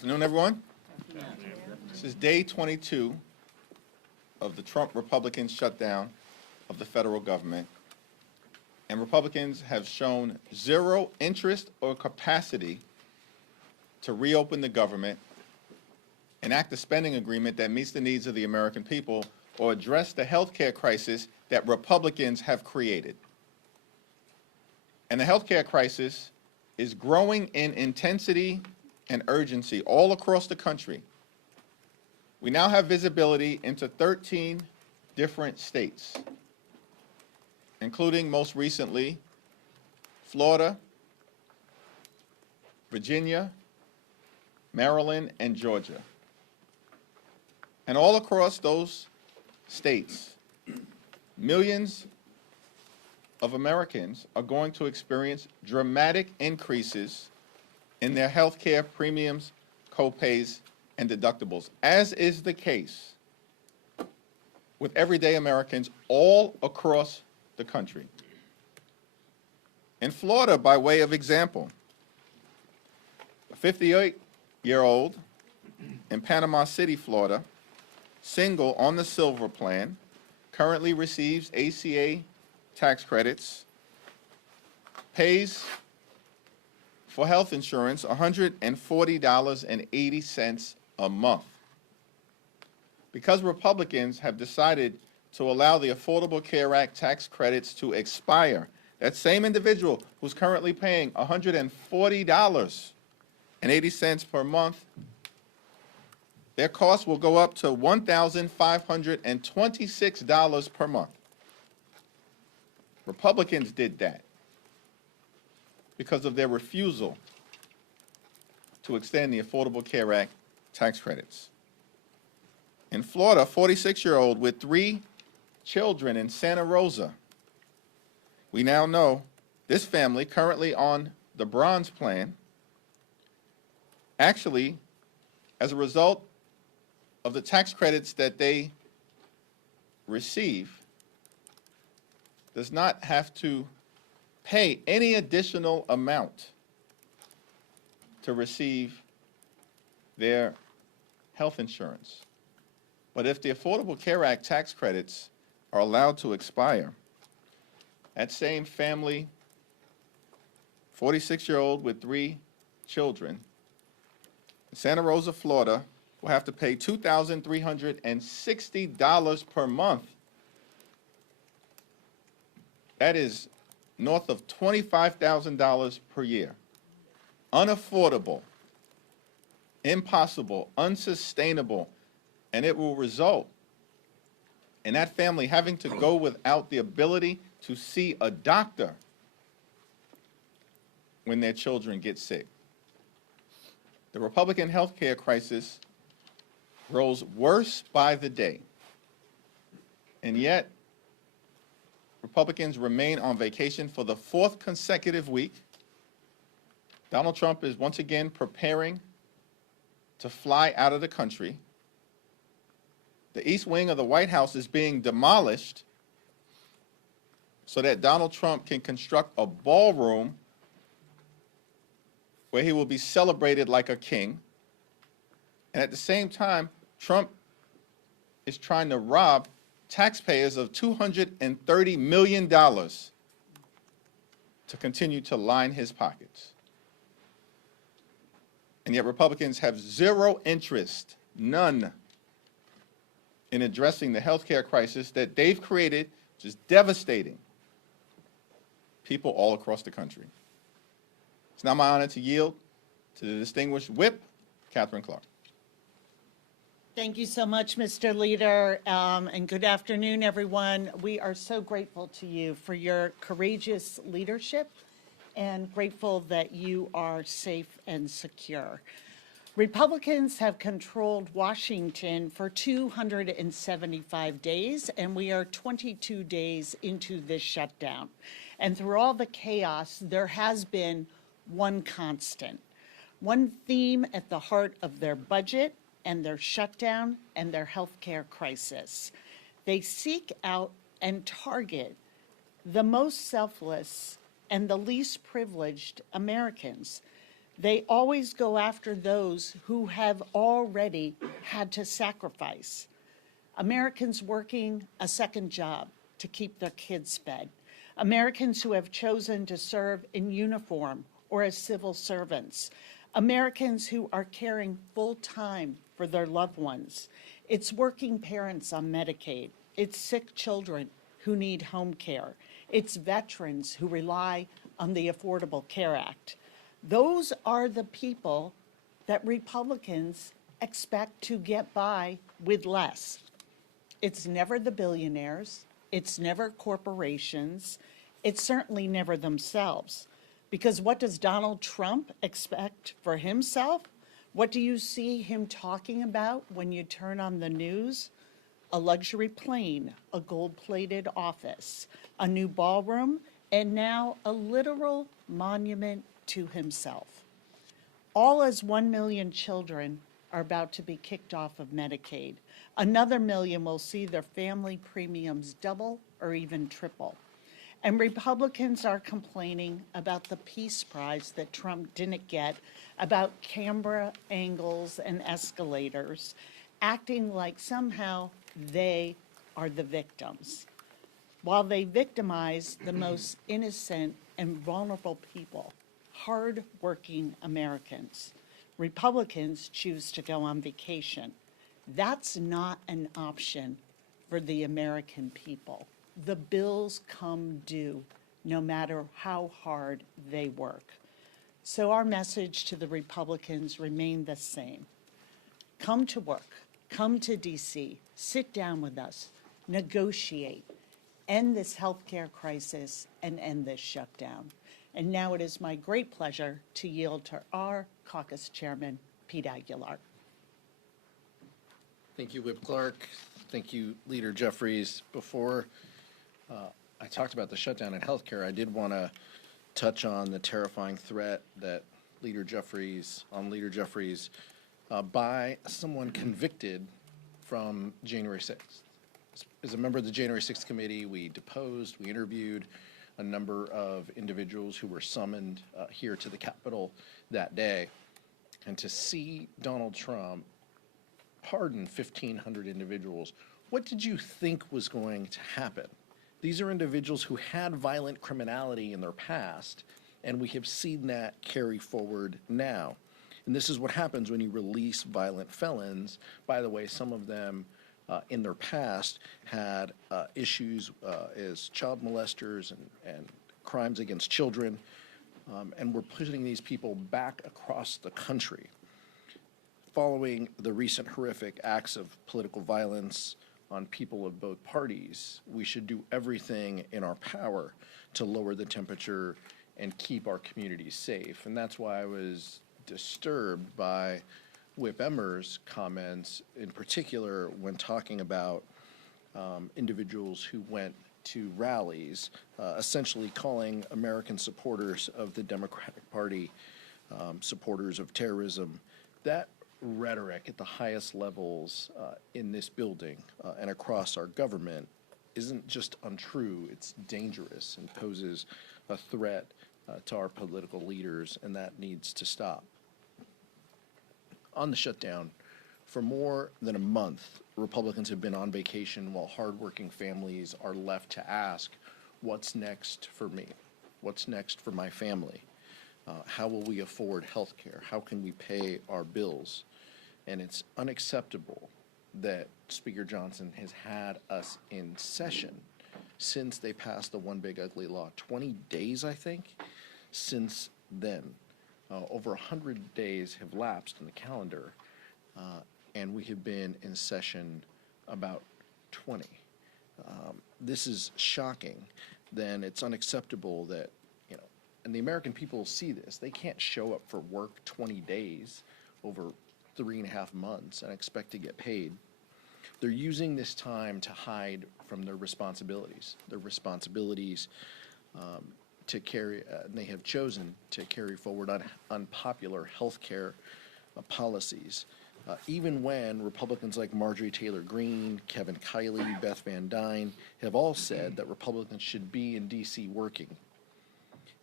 Afternoon, everyone. This is day 22 of the Trump Republican shutdown of the federal government. And Republicans have shown zero interest or capacity to reopen the government, enact a spending agreement that meets the needs of the American people, or address the health care crisis that Republicans have created. And the health care crisis is growing in intensity and urgency all across the country. We now have visibility into 13 different states, including most recently Florida, Virginia, Maryland, and Georgia. And all across those states, millions of Americans are going to experience dramatic increases in their health care premiums, co-pays, and deductibles, as is the case with everyday Americans all across the country. In Florida, by way of example, a 58-year-old in Panama City, Florida, single on the Silver Plan, currently receives ACA tax credits, pays for health insurance $140.80 a month. Because Republicans have decided to allow the Affordable Care Act tax credits to expire, that same individual who's currently paying $140.80 per month, their costs will go up to $1,526 per month. Republicans did that because of their refusal to extend the Affordable Care Act tax credits. In Florida, a 46-year-old with 3 children in Santa Rosa. We now know this family, currently on the Bronze Plan, actually, as a result of the tax credits that they receive, does not have to pay any additional amount to receive their health insurance. But if the Affordable Care Act tax credits are allowed to expire, that same family, 46-year-old with 3 children, in Santa Rosa, Florida, will have to pay $2,360 per month. That is north of $25,000 per year. Unaffordable, impossible, unsustainable, and it will result in that family having to go without the ability to see a doctor when their children get sick. The Republican health care crisis grows worse by the day, and yet Republicans remain on vacation for the 4th consecutive week. Donald Trump is once again preparing to fly out of the country. The East Wing of the White House is being demolished so that Donald Trump can construct a ballroom where he will be celebrated like a king. And at the same time, Trump is trying to rob taxpayers of $230 million to continue to line his pockets. And yet Republicans have zero interest, none, in addressing the health care crisis that they've created, which is devastating people all across the country. It's now my honor to yield to the distinguished whip, Catherine Clark. Thank you so much, Mr. Leader, and good afternoon, everyone. We are so grateful to you for your courageous leadership and grateful that you are safe and secure. Republicans have controlled Washington for 275 days, and we are 22 days into this shutdown. And through all the chaos, there has been one constant, one theme at the heart of their budget and their shutdown and their health care crisis. They seek out and target the most selfless and the least privileged Americans. They always go after those who have already had to sacrifice. Americans working a second job to keep their kids fed. Americans who have chosen to serve in uniform or as civil servants. Americans who are caring full time for their loved ones. It's working parents on Medicaid. It's sick children who need home care. It's veterans who rely on the Affordable Care Act. Those are the people that Republicans expect to get by with less. It's never the billionaires. It's never corporations. It's certainly never themselves. Because what does Donald Trump expect for himself? What do you see him talking about when you turn on the news? A luxury plane, a gold-plated office, a new ballroom, and now a literal monument to himself. All as 1 million children are about to be kicked off of Medicaid. Another million will see their family premiums double or even triple. And Republicans are complaining about the Peace Prize that Trump didn't get, about camera angles and escalators, acting like somehow they are the victims, while they victimize the most innocent and vulnerable people, hard-working Americans. Republicans choose to go on vacation. That's not an option for the American people. The bills come due no matter how hard they work. So our message to the Republicans remain the same. Come to work, come to DC, sit down with us, negotiate, end this healthcare crisis, and end this shutdown. And now it is my great pleasure to yield to our caucus chairman, Pete Aguilar. Thank you, Whip Clark. Thank you, Leader Jeffries. Before I talked about the shutdown in healthcare, I did want to touch on the terrifying threat that Leader Jeffries, by someone convicted from January 6th. As a member of the January 6th committee, we deposed, we interviewed a number of individuals who were summoned here to the Capitol that day. And to see Donald Trump pardon 1,500 individuals, what did you think was going to happen? These are individuals who had violent criminality in their past, and we have seen that carry forward now. And this is what happens when you release violent felons. By the way, some of them in their past had issues as child molesters and crimes against children, and we're putting these people back across the country. Following the recent horrific acts of political violence on people of both parties, we should do everything in our power to lower the temperature and keep our communities safe. And that's why I was disturbed by Whip Emmer's comments, in particular when talking about individuals who went to rallies, essentially calling American supporters of the Democratic Party supporters of terrorism. That rhetoric at the highest levels in this building and across our government isn't just untrue, it's dangerous and poses a threat to our political leaders, and that needs to stop. On the shutdown, for more than a month, Republicans have been on vacation while hardworking families are left to ask, what's next for me? What's next for my family? How will we afford health care? How can we pay our bills? And it's unacceptable that Speaker Johnson has had us in session since they passed the One Big Ugly Law. 20 days, I think, since then. Over 100 days have lapsed in the calendar, and we have been in session about 20. This is shocking. Then it's unacceptable that, and the American people see this. They can't show up for work 20 days over 3.5 months and expect to get paid. They're using this time to hide from their responsibilities. To carry, they have chosen to carry forward unpopular health care policies. Even when Republicans like Marjorie Taylor Greene, Kevin Kiley, Beth Van Dyne have all said that Republicans should be in D.C. working.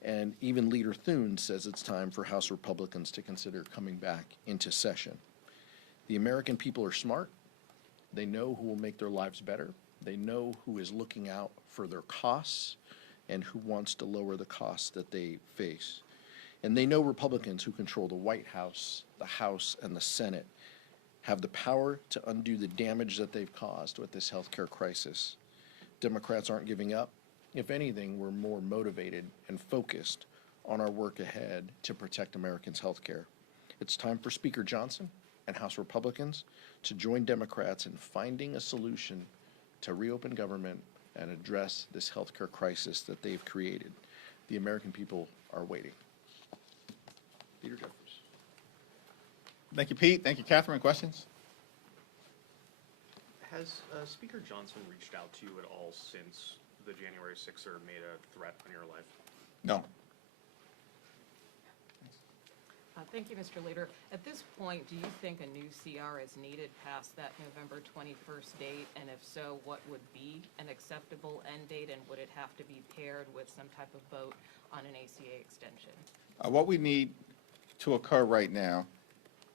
And even Leader Thune says it's time for House Republicans to consider coming back into session. The American people are smart. They know who will make their lives better. They know who is looking out for their costs and who wants to lower the costs that they face. And they know Republicans who control the White House, the House, and the Senate have the power to undo the damage that they've caused with this healthcare crisis. Democrats aren't giving up. If anything, we're more motivated and focused on our work ahead to protect Americans' health care. It's time for Speaker Johnson and House Republicans to join Democrats in finding a solution to reopen government and address this health care crisis that they've created. The American people are waiting. Leader Jeffries. Thank you, Pete. Thank you, Catherine. Questions? Has Speaker Johnson reached out to you at all since the January 6er made a threat on your life? No. Thank you, Mr. Leader. At this point, do you think a new CR is needed past that November 21st date? And if so, what would be an acceptable end date? And would it have to be paired with some type of vote on an ACA extension? What we need to occur right now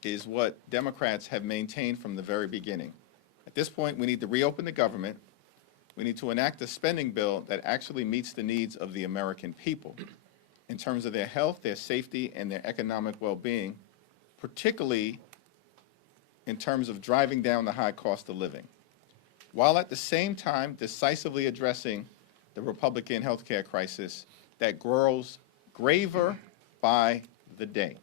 is what Democrats have maintained from the very beginning. At this point, we need to reopen the government. We need to enact a spending bill that actually meets the needs of the American people in terms of their health, their safety, and their economic well-being, particularly in terms of driving down the high cost of living, while at the same time decisively addressing the Republican health care crisis that grows graver by the day.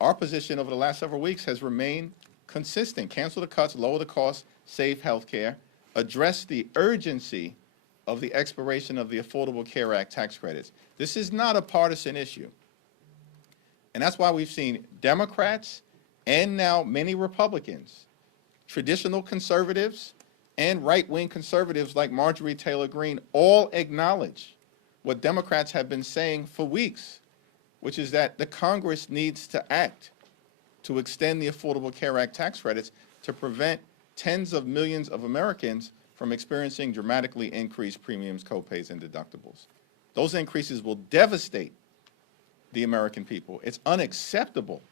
Our position over the last several weeks has remained consistent. Cancel the cuts, lower the costs, save health care, address the urgency of the expiration of the Affordable Care Act tax credits. This is not a partisan issue. And that's why we've seen Democrats and now many Republicans, traditional conservatives and right-wing conservatives like Marjorie Taylor Greene, all acknowledge what Democrats have been saying for weeks, which is that the Congress needs to act to extend the Affordable Care Act tax credits to prevent tens of millions of Americans from experiencing dramatically increased premiums, copays, and deductibles. Those increases will devastate the American people. It's unacceptable.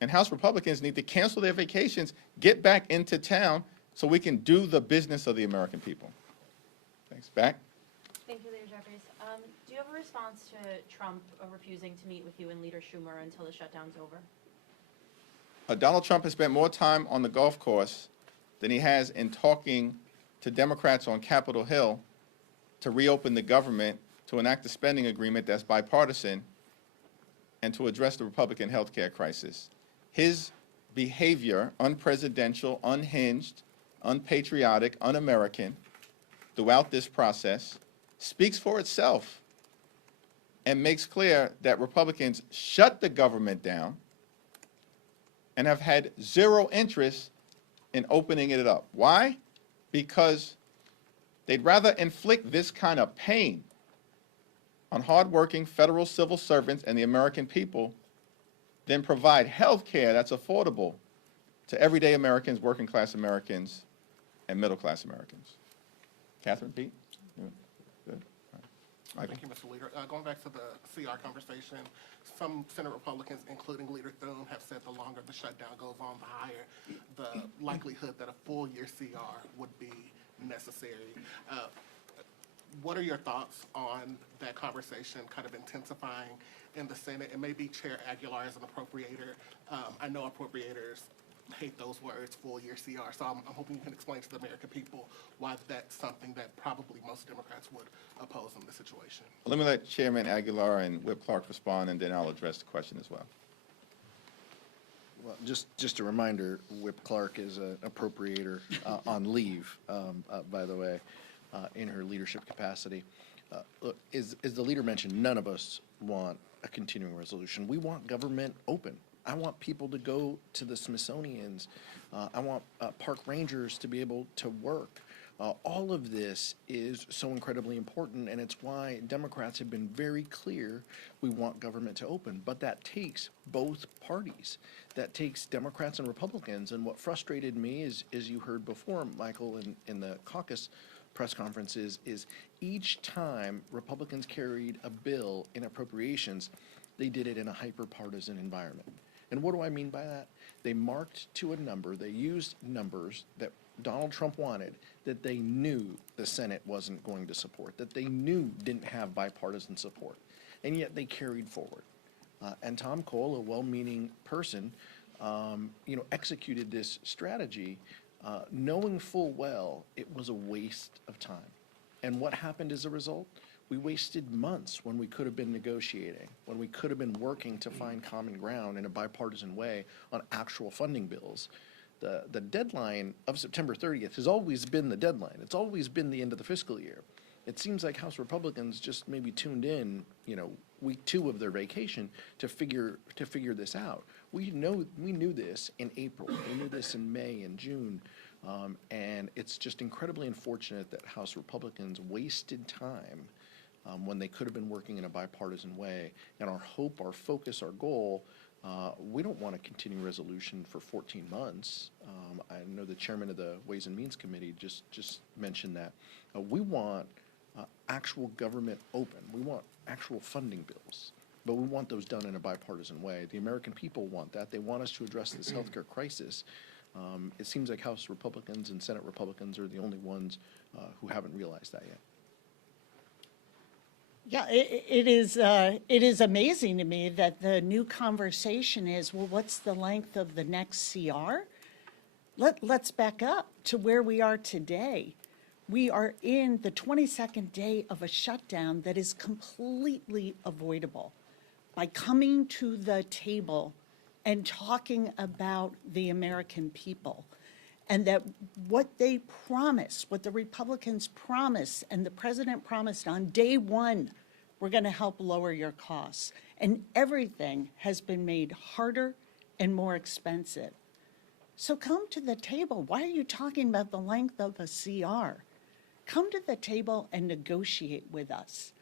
And House Republicans need to cancel their vacations, get back into town so we can do the business of the American people. Thanks. Back. Thank you, Leader Jeffries. Do you have a response to Trump refusing to meet with you and Leader Schumer until the shutdown's over? Donald Trump has spent more time on the golf course than he has in talking to Democrats on Capitol Hill to reopen the government, to enact a spending agreement that's bipartisan, and to address the Republican health care crisis. His behavior, unpresidential, unhinged, unpatriotic, un-American, throughout this process, speaks for itself and makes clear that Republicans shut the government down and have had zero interest in opening it up. Why? Because they'd rather inflict this kind of pain on hardworking federal civil servants and the American people than provide health care that's affordable to everyday Americans, working class Americans, and middle class Americans. Catherine, Pete? Good. All right. Thank you, Mr. Leader. Going back to the CR conversation, some Senate Republicans, including Leader Thune, have said the longer the shutdown goes on, the higher the likelihood that a full-year CR would be necessary. What are your thoughts on that conversation kind of intensifying in the Senate? And maybe Chair Aguilar as an appropriator. I know appropriators hate those words, full-year CR, so I'm hoping you can explain to the American people why that's something that probably most Democrats would oppose in this situation. Let me let Chairman Aguilar and Whip Clark respond, and then I'll address the question as well. Well, just a reminder, Whip Clark is an appropriator on leave, by the way, in her leadership capacity. Look, as the leader mentioned, none of us want a continuing resolution. We want government open. I want people to go to the Smithsonian's. I want park rangers to be able to work. All of this is so incredibly important, and it's why Democrats have been very clear we want government to open. But that takes both parties. That takes Democrats and Republicans. And what frustrated me is, as you heard before, Michael, in the caucus, press conferences is each time Republicans carried a bill in appropriations, they did it in a hyper-partisan environment. And what do I mean by that? They marked to a number, they used numbers that Donald Trump wanted, that they knew the Senate wasn't going to support, that they knew didn't have bipartisan support, and yet they carried forward. And Tom Cole, a well-meaning person, executed this strategy, knowing full well it was a waste of time. And what happened as a result? We wasted months when we could have been negotiating, when we could have been working to find common ground in a bipartisan way on actual funding bills. The deadline of September 30th has always been the deadline. It's always been the end of the fiscal year. It seems like House Republicans just maybe tuned in, week 2 of their vacation to figure this out. We knew this in April. We knew this in May and June. And it's just incredibly unfortunate that House Republicans wasted time when they could have been working in a bipartisan way. And our hope, our focus, our goal, we don't want to continue resolution for 14 months. I know the chairman of the Ways and Means Committee just mentioned that. We want actual government open. We want actual funding bills. But we want those done in a bipartisan way. The American people want that. They want us to address this healthcare crisis. It seems like House Republicans and Senate Republicans are the only ones who haven't realized that yet. Yeah, it is amazing to me that the new conversation is, well, what's the length of the next CR? Let's back up to where we are today. We are in the 22nd day of a shutdown that is completely avoidable. By coming to the table and talking about the American people, and that what they promised, what the Republicans promised, and the president promised on day one, we're going to help lower your costs. And everything has been made harder and more expensive. So come to the table. Why are you talking about the length of a CR? Come to the table and negotiate with us.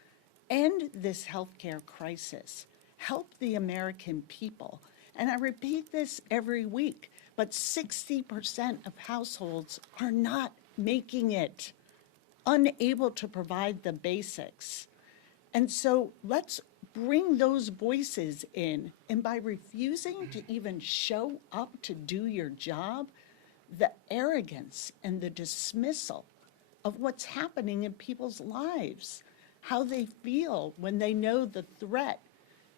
End this healthcare crisis. Help the American people. And I repeat this every week, but 60% of households are not making it, unable to provide the basics. And so let's bring those voices in. And by refusing to even show up to do your job, the arrogance and the dismissal of what's happening in people's lives, how they feel when they know the threat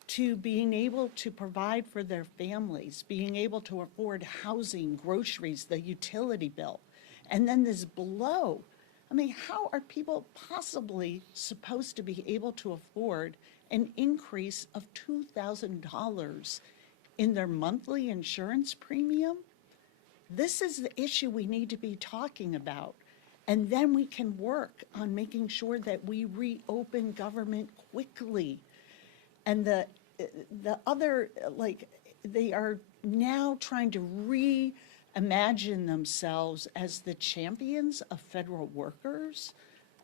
to being able to provide for their families, being able to afford housing, groceries, the utility bill, and then this blow. I mean, how are people possibly supposed to be able to afford an increase of $2,000 in their monthly insurance premium? This is the issue we need to be talking about. And then we can work on making sure that we reopen government quickly. And the other, they are now trying to reimagine themselves as the champions of federal workers,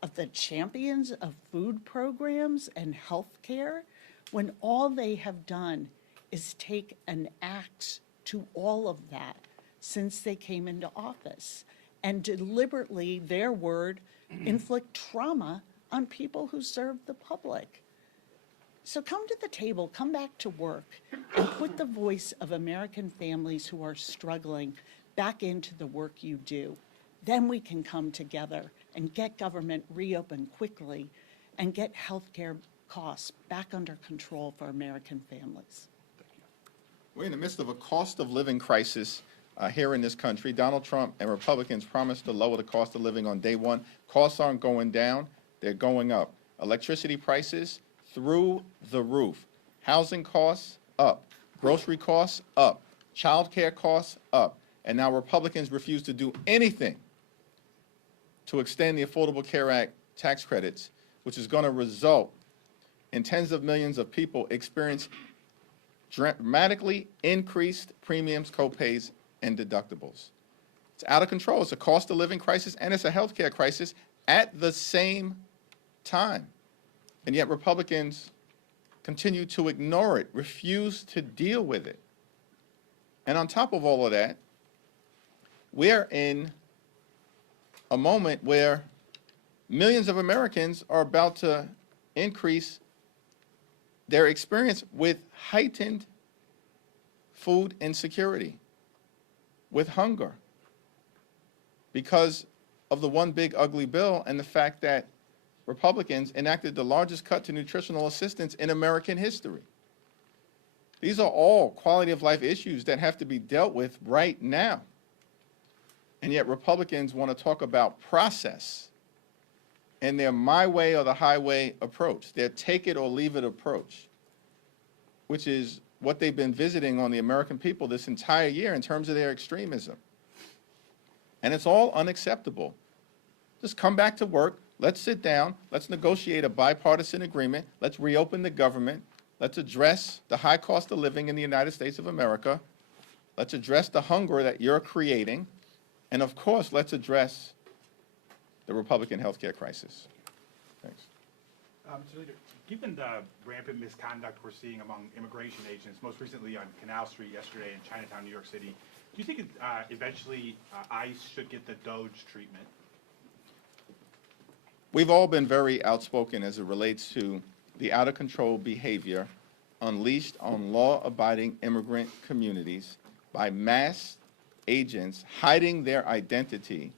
of the champions of food programs and health care, when all they have done is take an axe to all of that since they came into office, and deliberately, their word, inflict trauma on people who serve the public. So come to the table, come back to work, and put the voice of American families who are struggling back into the work you do. Then we can come together and get government reopened quickly and get healthcare costs back under control for American families. We're in the midst of a cost of living crisis here in this country. Donald Trump and Republicans promised to lower the cost of living on day one. Costs aren't going down, they're going up. Electricity prices through the roof. Housing costs up. Grocery costs up. Child care costs up. And now Republicans refuse to do anything to extend the Affordable Care Act tax credits, which is going to result in tens of millions of people experience dramatically increased premiums, copays, and deductibles. It's out of control. It's a cost of living crisis and it's a health care crisis at the same time. And yet Republicans continue to ignore it, refuse to deal with it. And on top of all of that, we're in a moment where millions of Americans are about to increase their experience with heightened food insecurity, with hunger, because of the one big ugly bill and the fact that Republicans enacted the largest cut to nutritional assistance in American history. These are all quality of life issues that have to be dealt with right now. And yet Republicans want to talk about process and their my way or the highway approach, their take it or leave it approach, which is what they've been visiting on the American people this entire year in terms of their extremism. And it's all unacceptable. Just come back to work. Let's sit down. Let's negotiate a bipartisan agreement. Let's reopen the government. Let's address the high cost of living in the United States of America. Let's address the hunger that you're creating. And of course, let's address the Republican health care crisis. Thanks. Mr. Leader, given the rampant misconduct we're seeing among immigration agents, most recently on Canal Street yesterday in Chinatown, New York City, do you think eventually ICE should get the Doge treatment? We've all been very outspoken as it relates to the out-of-control behavior unleashed on law-abiding immigrant communities by mass agents hiding their identity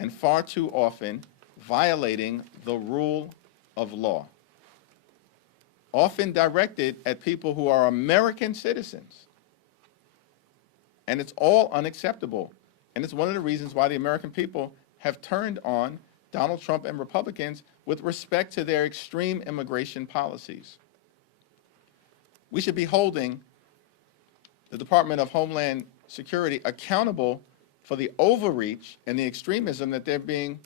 and far too often violating the rule of law, often directed at people who are American citizens. And it's all unacceptable. And it's one of the reasons why the American people have turned on Donald Trump and Republicans with respect to their extreme immigration policies. We should be holding the Department of Homeland Security accountable for the overreach and the extremism that they're being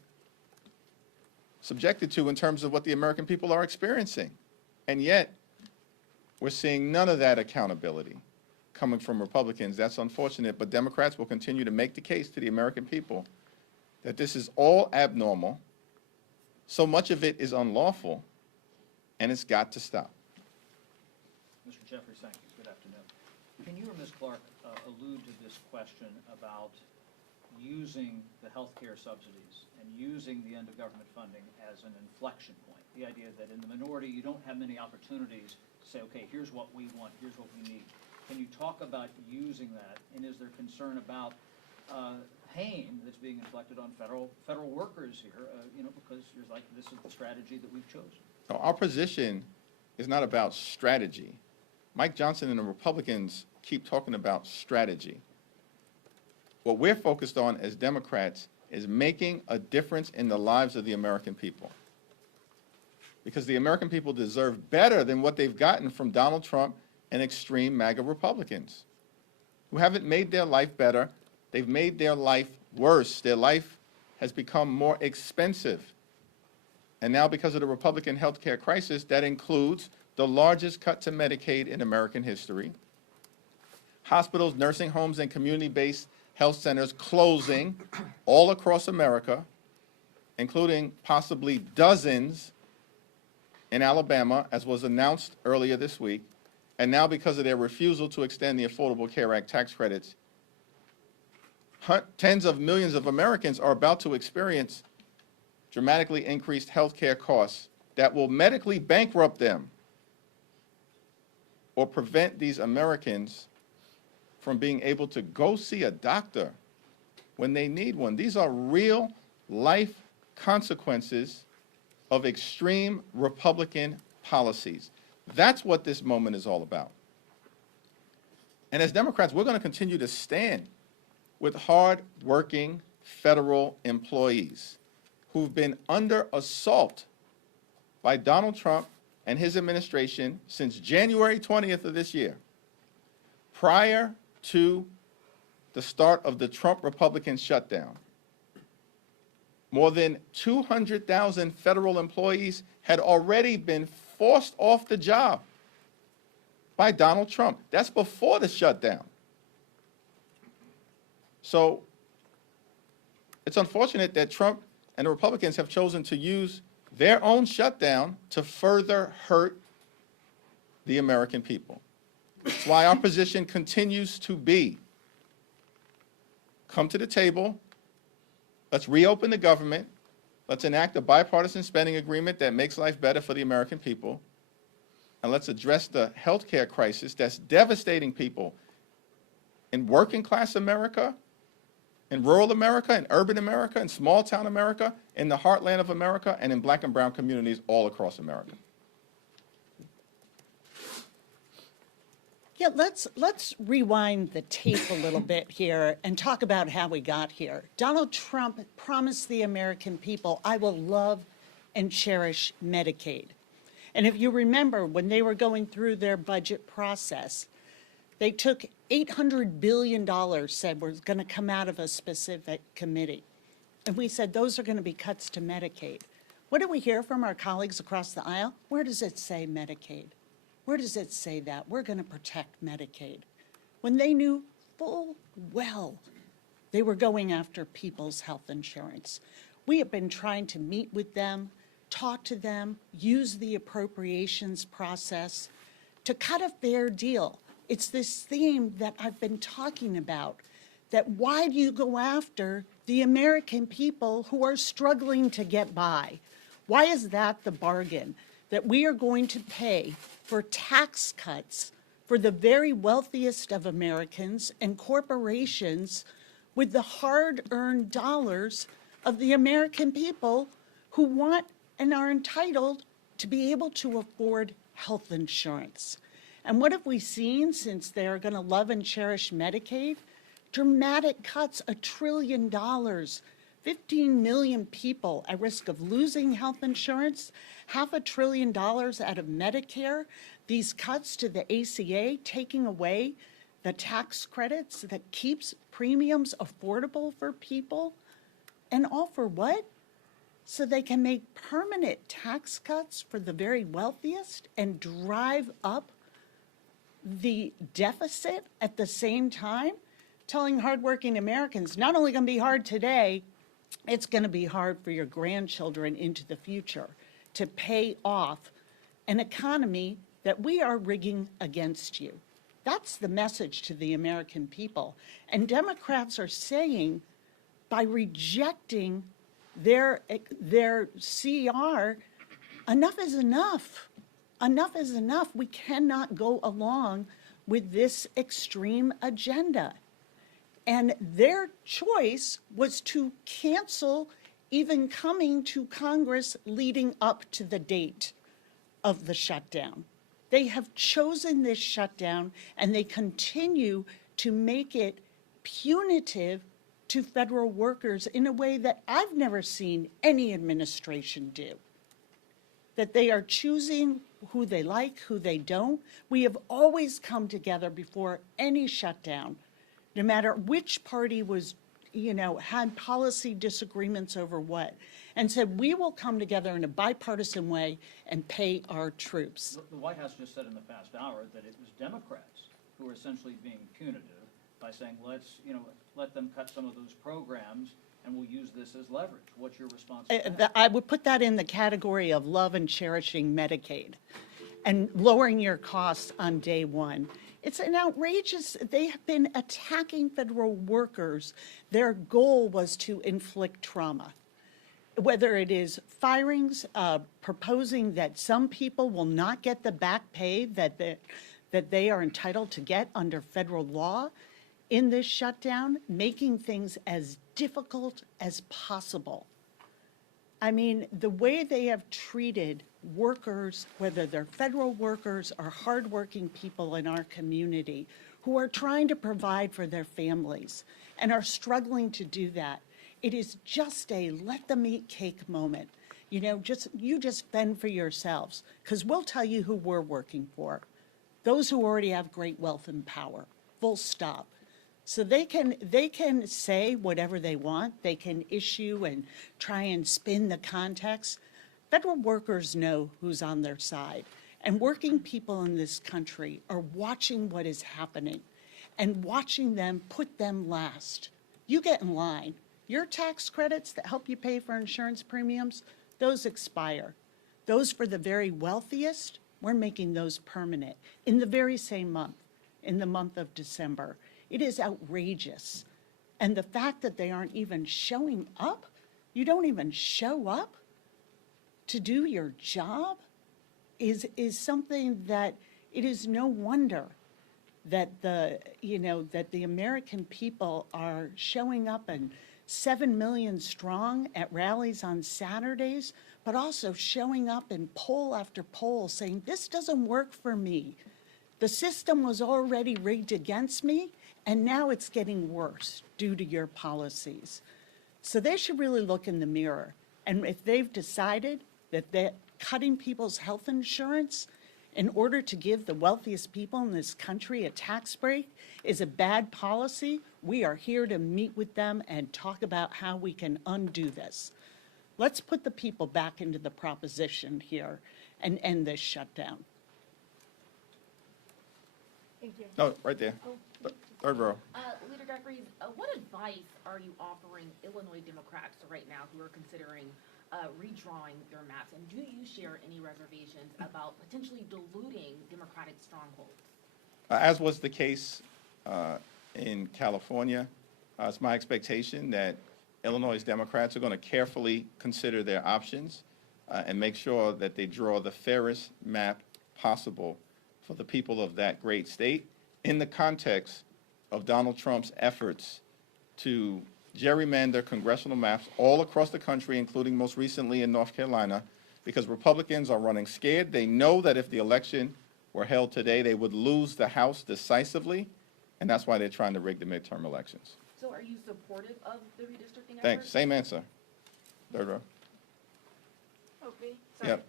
subjected to in terms of what the American people are experiencing. And yet, we're seeing none of that accountability coming from Republicans. That's unfortunate, but Democrats will continue to make the case to the American people that this is all abnormal, so much of it is unlawful, and it's got to stop. Mr. Jeffries, thank you. Good afternoon. Can you or Ms. Clark allude to this question about using the health care subsidies and using the end of government funding as an inflection point? The idea that in the minority you don't have many opportunities to say, okay, here's what we want, here's what we need. Can you talk about using that, and is there concern about pain that's being inflicted on federal workers here, because there's like, this is the strategy that we've chosen? No, our position is not about strategy. Mike Johnson and the Republicans keep talking about strategy. What we're focused on as Democrats is making a difference in the lives of the American people. Because the American people deserve better than what they've gotten from Donald Trump and extreme MAGA Republicans, who haven't made their life better. They've made their life worse. Their life has become more expensive. And now because of the Republican health care crisis, that includes the largest cut to Medicaid in American history, hospitals, nursing homes, and community-based health centers closing all across America, including possibly dozens in Alabama, as was announced earlier this week. And now because of their refusal to extend the Affordable Care Act tax credits, tens of millions of Americans are about to experience dramatically increased health care costs that will medically bankrupt them or prevent these Americans from being able to go see a doctor when they need one. These are real life consequences of extreme Republican policies. That's what this moment is all about. And as Democrats, we're going to continue to stand with hard-working federal employees who've been under assault by Donald Trump and his administration since January 20th of this year, prior to the start of the Trump Republican shutdown. More than 200,000 federal employees had already been forced off the job by Donald Trump. That's before the shutdown. So it's unfortunate that Trump and the Republicans have chosen to use their own shutdown to further hurt the American people. That's why our position continues to be, come to the table, let's reopen the government, Let's enact a bipartisan spending agreement that makes life better for the American people. And let's address the healthcare crisis that's devastating people in working class America, in rural America, in urban America, in small town America, in the heartland of America, and in black and brown communities all across America. Yeah, let's rewind the tape a little bit here and talk about how we got here. Donald Trump promised the American people, I will love and cherish Medicaid. And if you remember, when they were going through their budget process, they took $800 billion, said was going to come out of a specific committee. And we said, those are going to be cuts to Medicaid. What do we hear from our colleagues across the aisle? Where does it say Medicaid? Where does it say that? We're going to protect Medicaid. When they knew full well they were going after people's health insurance. We have been trying to meet with them, talk to them, use the appropriations process to cut a fair deal. It's this theme that I've been talking about, that why do you go after the American people who are struggling to get by? Why is that the bargain? That we are going to pay for tax cuts for the very wealthiest of Americans and corporations with the hard-earned dollars of the American people who want and are entitled to be able to afford health insurance. And what have we seen since they're going to love and cherish Medicaid? Dramatic cuts, $1 trillion, 15 million people at risk of losing health insurance, $500 billion out of Medicare, these cuts to the ACA, taking away the tax credits that keeps premiums affordable for people, and all for what? So they can make permanent tax cuts for the very wealthiest and drive up the deficit at the same time, telling hardworking Americans, not only going to be hard today, it's going to be hard for your grandchildren into the future to pay off an economy that we are rigging against you. That's the message to the American people. And Democrats are saying, by rejecting their CR, enough is enough. Enough is enough. We cannot go along with this extreme agenda. And their choice was to cancel even coming to Congress leading up to the date of the shutdown. They have chosen this shutdown, and they continue to make it punitive to federal workers in a way that I've never seen any administration do. That they are choosing who they like, who they don't. We have always come together before any shutdown, no matter which party was, had policy disagreements over what, and said, we will come together in a bipartisan way and pay our troops. The White House just said in the past hour that it was Democrats who were essentially being punitive by saying, let's, let them cut some of those programs and we'll use this as leverage. What's your response to that? I would put that in the category of love and cherishing Medicaid and lowering your costs on day one. It's an outrageous, they have been attacking federal workers. Their goal was to inflict trauma. Whether it is firings, proposing that some people will not get the back pay that they are entitled to get under federal law in this shutdown, making things as difficult as possible. I mean, the way they have treated workers, whether they're federal workers or hardworking people in our community who are trying to provide for their families and are struggling to do that, it is just a let them eat cake moment. You just fend for yourselves, because we'll tell you who we're working for. Those who already have great wealth and power, full stop. So they can say whatever they want. They can issue and try and spin the context. Federal workers know who's on their side. And working people in this country are watching what is happening and watching them put them last. You get in line. Your tax credits that help you pay for insurance premiums, those expire. Those for the very wealthiest, we're making those permanent in the very same month, in the month of December. It is outrageous. And the fact that they aren't even showing up You don't even show up to do your job is something that it is no wonder that that the American people are showing up and 7 million strong at rallies on Saturdays, but also showing up in poll after poll saying, this doesn't work for me. The system was already rigged against me, and now it's getting worse due to your policies. So they should really look in the mirror. And if they've decided that they're cutting people's health insurance in order to give the wealthiest people in this country a tax break is a bad policy, we are here to meet with them and talk about how we can undo this. Let's put the people back into the proposition here and end this shutdown. Thank you. No, right there. Third row. Leader Jeffries, what advice are you offering Illinois Democrats right now who are considering redrawing their maps? And do you share any reservations about potentially diluting Democratic strongholds? As was the case in California, it's my expectation that Illinois Democrats are going to carefully consider their options and make sure that they draw the fairest map possible for the people of that great state in the context of Donald Trump's efforts to gerrymander congressional maps all across the country, including most recently in North Carolina, because Republicans are running scared. They know that if the election were held today, they would lose the House decisively, and that's why they're trying to rig the midterm elections. So are you supportive of the redistricting effort? Thanks. Same answer. Third row. Hopefully. Yep.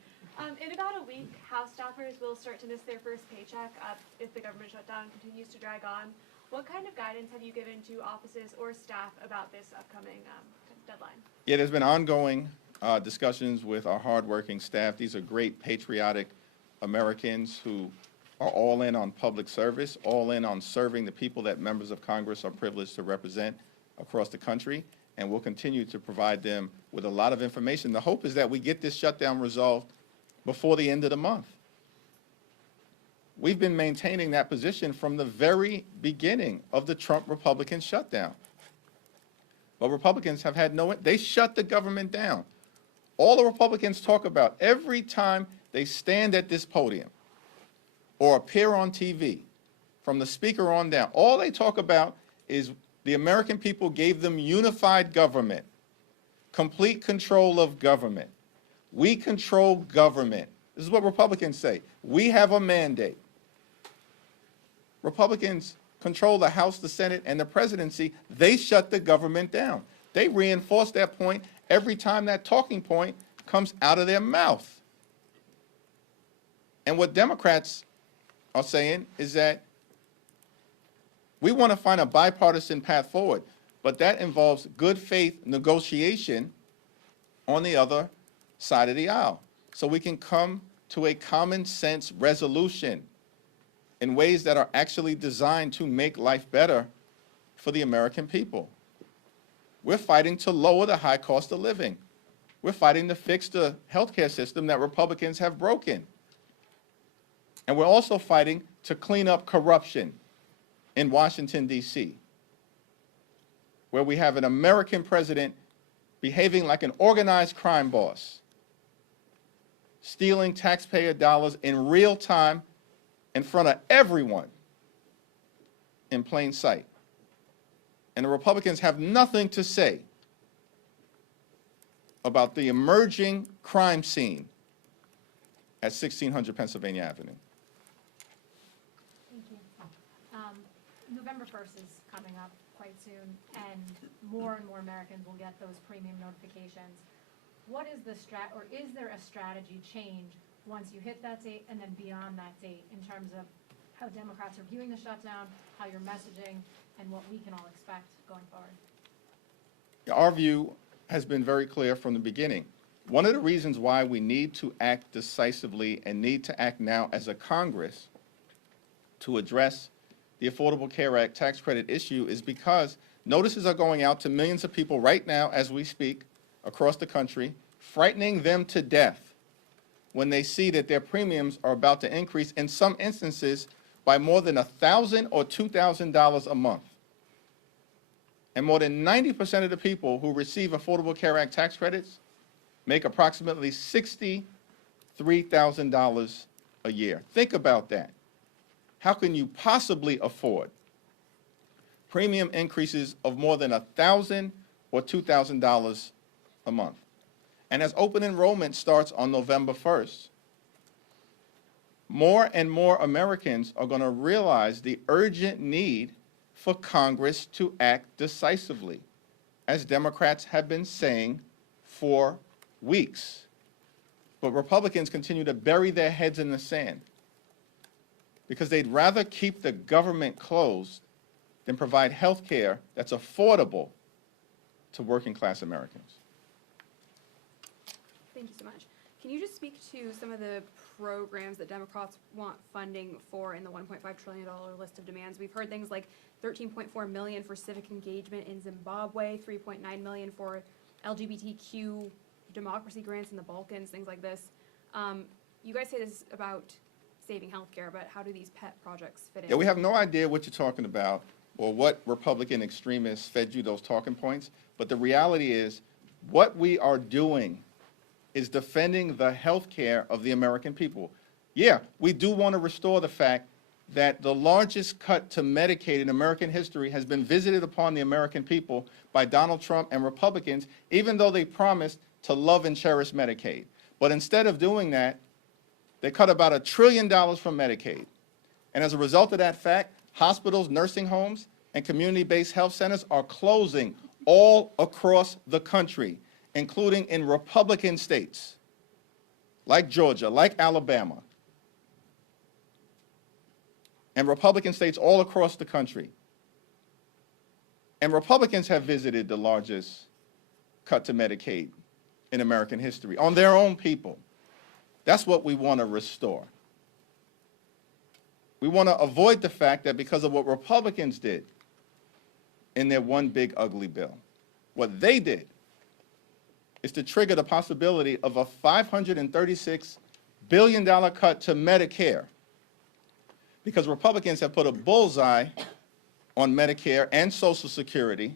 In about a week, House staffers will start to miss their first paycheck if the government shutdown continues to drag on. What kind of guidance have you given to offices or staff about this upcoming deadline? Yeah, there's been ongoing discussions with our hardworking staff. These are great patriotic Americans who are all in on public service, all in on serving the people that members of Congress are privileged to represent across the country, and we'll continue to provide them with a lot of information. The hope is that we get this shutdown resolved before the end of the month. We've been maintaining that position from the very beginning of the Trump Republican shutdown. But Republicans have had they shut the government down. All the Republicans talk about every time they stand at this podium or appear on TV, from the speaker on down, all they talk about is the American people gave them unified government, complete control of government. We control government. This is what Republicans say. We have a mandate. Republicans control the House, the Senate, and the presidency. They shut the government down. They reinforce that point every time that talking point comes out of their mouth. And what Democrats are saying is that we want to find a bipartisan path forward, but that involves good faith negotiation on the other side of the aisle, so we can come to a common sense resolution in ways that are actually designed to make life better for the American people. We're fighting to lower the high cost of living. We're fighting to fix the healthcare system that Republicans have broken. And we're also fighting to clean up corruption in Washington, D.C., where we have an American president behaving like an organized crime boss, stealing taxpayer dollars in real time in front of everyone in plain sight. And the Republicans have nothing to say about the emerging crime scene at 1600 Pennsylvania Avenue. Thank you. November 1st is coming up quite soon, and more Americans will get those premium notifications. What is the is there a strategy change once you hit that date and then beyond that date in terms of how Democrats are viewing the shutdown, how you're messaging, and what we can all expect going forward? Our view has been very clear from the beginning. One of the reasons why we need to act decisively and need to act now as a Congress to address the Affordable Care Act tax credit issue is because notices are going out to millions of people right now as we speak across the country, frightening them to death when they see that their premiums are about to increase, in some instances, by more than $1,000 or $2,000 a month. And more than 90% of the people who receive Affordable Care Act tax credits make approximately $63,000 a year. Think about that. How can you possibly afford premium increases of more than $1,000 or $2,000 a month? And as open enrollment starts on November 1st, more and more Americans are going to realize the urgent need for Congress to act decisively, as Democrats have been saying for weeks. But Republicans continue to bury their heads in the sand because they'd rather keep the government closed than provide health care that's affordable to working class Americans. Thank you so much. Can you just speak to some of the programs that Democrats want funding for in the $1.5 trillion list of demands? We've heard things like $13.4 million for civic engagement in Zimbabwe, $3.9 million for LGBTQ democracy grants in the Balkans, things like this. You guys say this is about saving healthcare, but how do these pet projects fit in? Yeah, we have no idea what you're talking about or what Republican extremists fed you those talking points, but the reality is what we are doing is defending the health care of the American people. Yeah, we do want to restore the fact that the largest cut to Medicaid in American history has been visited upon the American people by Donald Trump and Republicans, even though they promised to love and cherish Medicaid. But instead of doing that, they cut about $1 trillion from Medicaid. And as a result of that fact, hospitals, nursing homes, and community-based health centers are closing all across the country, including in Republican states like Georgia, like Alabama, and Republican states all across the country. And Republicans have visited the largest cut to Medicaid in American history on their own people. That's what we want to restore. We want to avoid the fact that because of what Republicans did in their one big ugly bill, what they did is to trigger the possibility of a $536 billion cut to Medicare, because Republicans have put a bullseye on Medicare and Social Security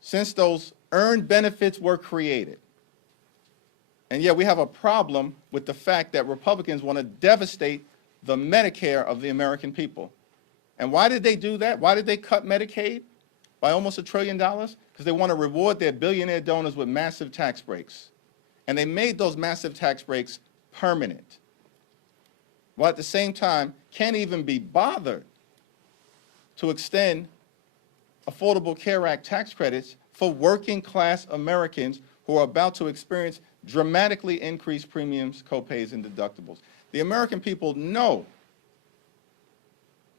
since those earned benefits were created. And yet we have a problem with the fact that Republicans want to devastate the Medicare of the American people. And why did they do that? Why did they cut Medicaid by almost $1 trillion? Because they want to reward their billionaire donors with massive tax breaks. And they made those massive tax breaks permanent, while at the same time can't even be bothered to extend Affordable Care Act tax credits for working class Americans who are about to experience dramatically increased premiums, copays, and deductibles. The American people know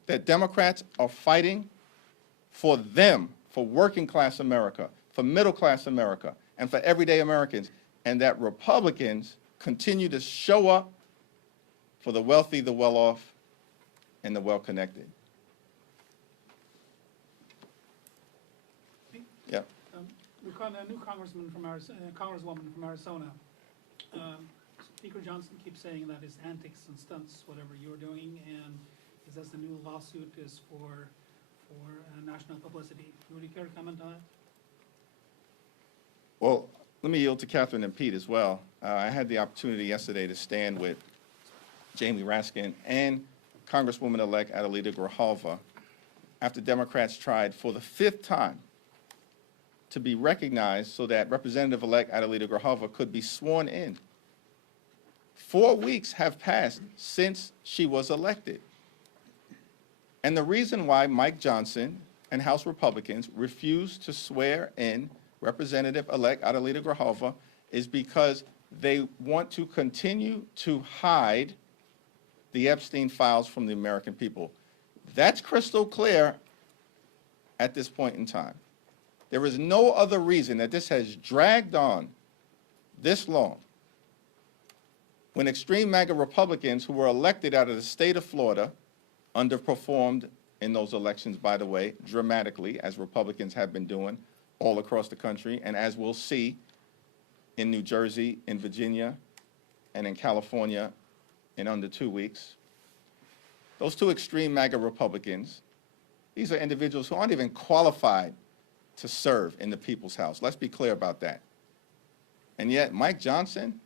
that Democrats are fighting for them, for working class America, for middle class America, and for everyday Americans, and that Republicans continue to show up for the wealthy, the well-off, and the well-connected. Yeah. A new congresswoman from Arizona. Speaker Johnson keeps saying that his antics and stunts, whatever you're doing, and he says the new lawsuit is for national publicity. Would you care to comment on that? Well, let me yield to Catherine and Pete as well. I had the opportunity yesterday to stand with Jamie Raskin and Congresswoman-elect Adelita Grijalva after Democrats tried for the 5th time to be recognized so that Representative-elect Adelita Grijalva could be sworn in. 4 weeks have passed since she was elected. And the reason why Mike Johnson and House Republicans refused to swear in Representative-elect Adelita Grijalva is because they want to continue to hide the Epstein files from the American people. That's crystal clear at this point in time. There is no other reason that this has dragged on this long when extreme MAGA Republicans who were elected out of the state of Florida underperformed in those elections, by the way, dramatically, as Republicans have been doing all across the country, and as we'll see in New Jersey, in Virginia, and in California in under 2 weeks. Those two extreme MAGA Republicans, these are individuals who aren't even qualified to serve in the people's house. Let's be clear about that. And yet Mike Johnson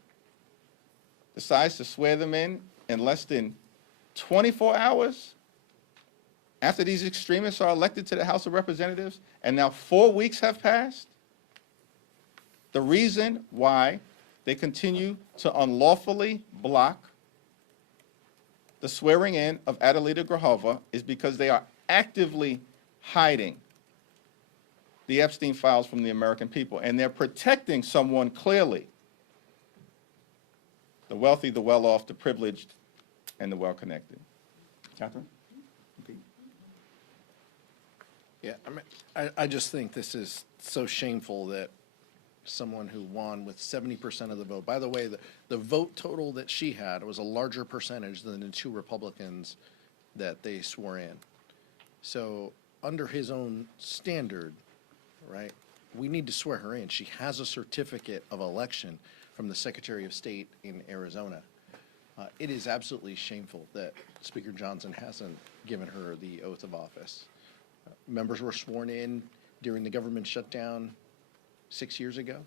decides to swear them in less than 24 hours after these extremists are elected to the House of Representatives, and now 4 weeks have passed. The reason why they continue to unlawfully block the swearing in of Adelita Grijalva is because they are actively hiding the Epstein files from the American people, and they're protecting someone clearly: the wealthy, the well-off, the privileged, and the well-connected. Catherine? Okay. Yeah, I mean, I just think this is so shameful that someone who won with 70% of the vote, by the way, the vote total that she had was a larger percentage than the two Republicans that they swore in. So under his own standard, right, we need to swear her in. She has a certificate of election from the Secretary of State in Arizona. It is absolutely shameful that Speaker Johnson hasn't given her the oath of office. Members were sworn in during the government shutdown 6 years ago.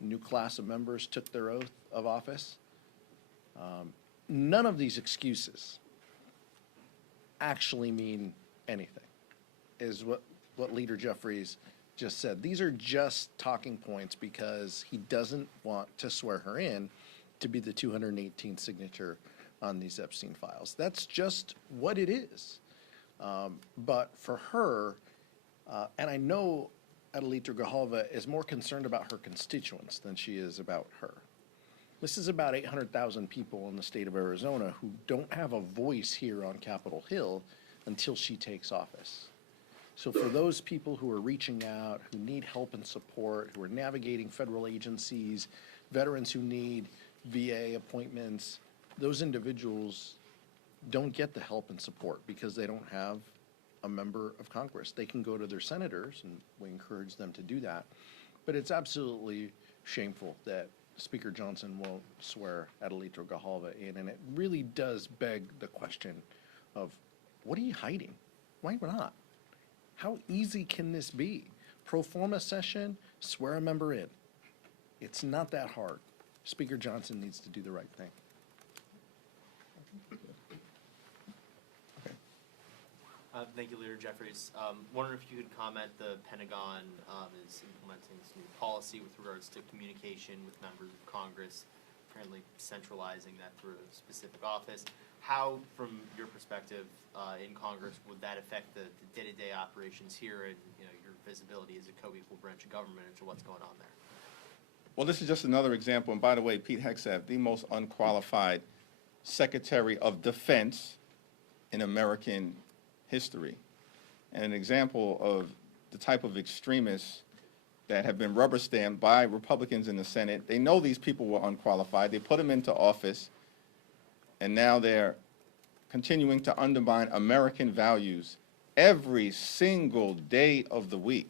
New class of members took their oath of office. None of these excuses actually mean anything, is what Leader Jeffries just said. These are just talking points because he doesn't want to swear her in to be the 218th signature on these Epstein files. That's just what it is. But for her, and I know Adelita Grijalva is more concerned about her constituents than she is about her. This is about 800,000 people in the state of Arizona who don't have a voice here on Capitol Hill until she takes office. So for those people who are reaching out, who need help and support, who are navigating federal agencies, veterans who need VA appointments, those individuals don't get the help and support because they don't have a member of Congress. They can go to their senators, and we encourage them to do that. But it's absolutely shameful that Speaker Johnson won't swear Adelita Grijalva in, and it really does beg the question of, what are you hiding? Why not? How easy can this be? Pro forma session, swear a member in. It's not that hard. Speaker Johnson needs to do the right thing. Thank you, Leader Jeffries. Wondering if you could comment, the Pentagon is implementing this new policy with regards to communication with members of Congress, apparently centralizing that through a specific office. How, from your perspective in Congress, would that affect the day-to-day operations here and your visibility as a co-equal branch of government into what's going on there? Well, this is just another example, and by the way, Pete Hegseth, the most unqualified Secretary of Defense in American history, and an example of the type of extremists that have been rubber stamped by Republicans in the Senate. They know these people were unqualified. They put them into office, and now they're continuing to undermine American values every single day of the week,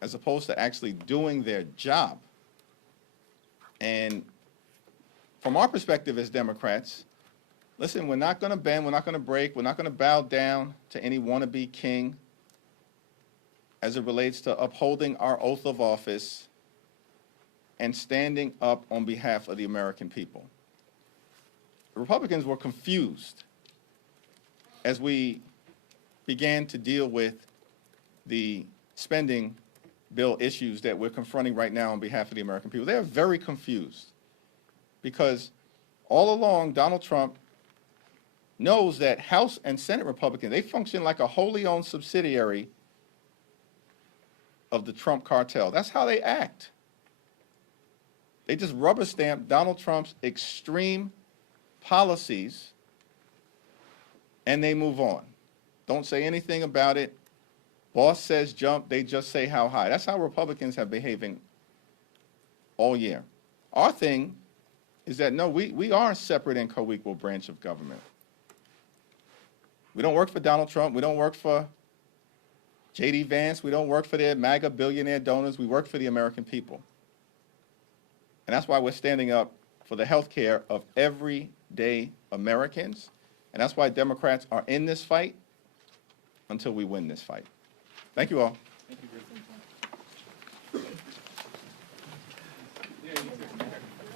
as opposed to actually doing their job. And from our perspective as Democrats, listen, we're not going to bend, we're not going to break, we're not going to bow down to any wannabe king as it relates to upholding our oath of office and standing up on behalf of the American people. The Republicans were confused as we began to deal with the spending bill issues that we're confronting right now on behalf of the American people. They are very confused because all along Donald Trump knows that House and Senate Republicans, they function like a wholly owned subsidiary of the Trump cartel. That's how they act. They just rubber stamp Donald Trump's extreme policies and they move on. Don't say anything about it. Boss says jump, they just say how high. That's how Republicans have behaving all year. Our thing is that, no, we are a separate and co-equal branch of government. We don't work for Donald Trump. We don't work for J.D. Vance. We don't work for their MAGA billionaire donors. We work for the American people. And that's why we're standing up for the health care of everyday Americans. And that's why Democrats are in this fight until we win this fight. Thank you all. Thank you, Ruth.